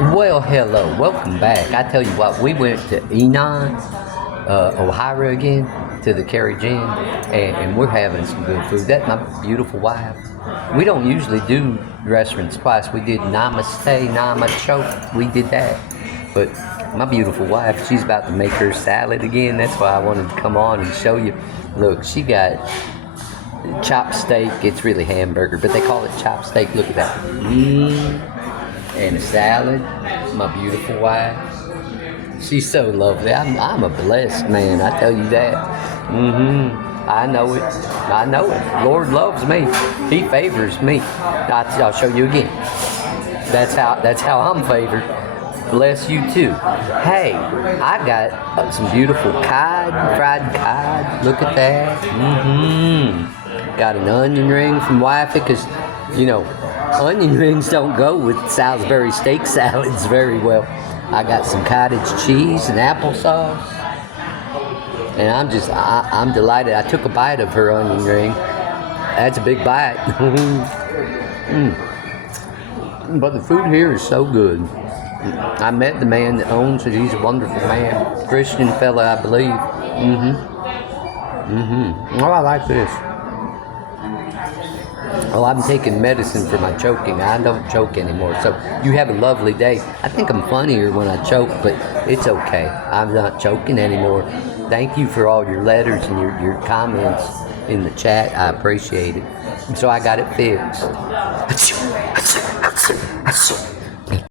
Well, hello, welcome back. I tell you what, we went to Enon, Ohio again, to the Carriage Inn, and we're having some good food. That's my beautiful wife. We don't usually do restaurants twice. We did Namaste, Namachoke. We did that. But my beautiful wife, she's about to make her salad again. That's why I wanted to come on and show you. Look, she got chopped steak. It's really hamburger, but they call it chopped steak. Look at that. And a salad. My beautiful wife. She's so lovely. I'm a blessed man. I tell you that. I know it. I know it. Lord loves me. He favors me. I'll show you again. That's how I'm favored. Bless you too. Hey, I got some beautiful fried cod. Look at that. Got an onion ring from wifey because, onion rings don't go with Salisbury steak salads very well. I got some cottage cheese and applesauce. And I'm delighted. I took a bite of her onion ring. That's a big bite. But the food here is so good. I met the man that owns it. He's a wonderful man. Christian fella, I believe. Oh, I like this. Well, I'm taking medicine for my choking. I don't choke anymore. So you have a lovely day. I think I'm funnier when I choke, but it's okay. I'm not choking anymore. Thank you for all your letters and your comments in the chat. I appreciate it. So I got it fixed.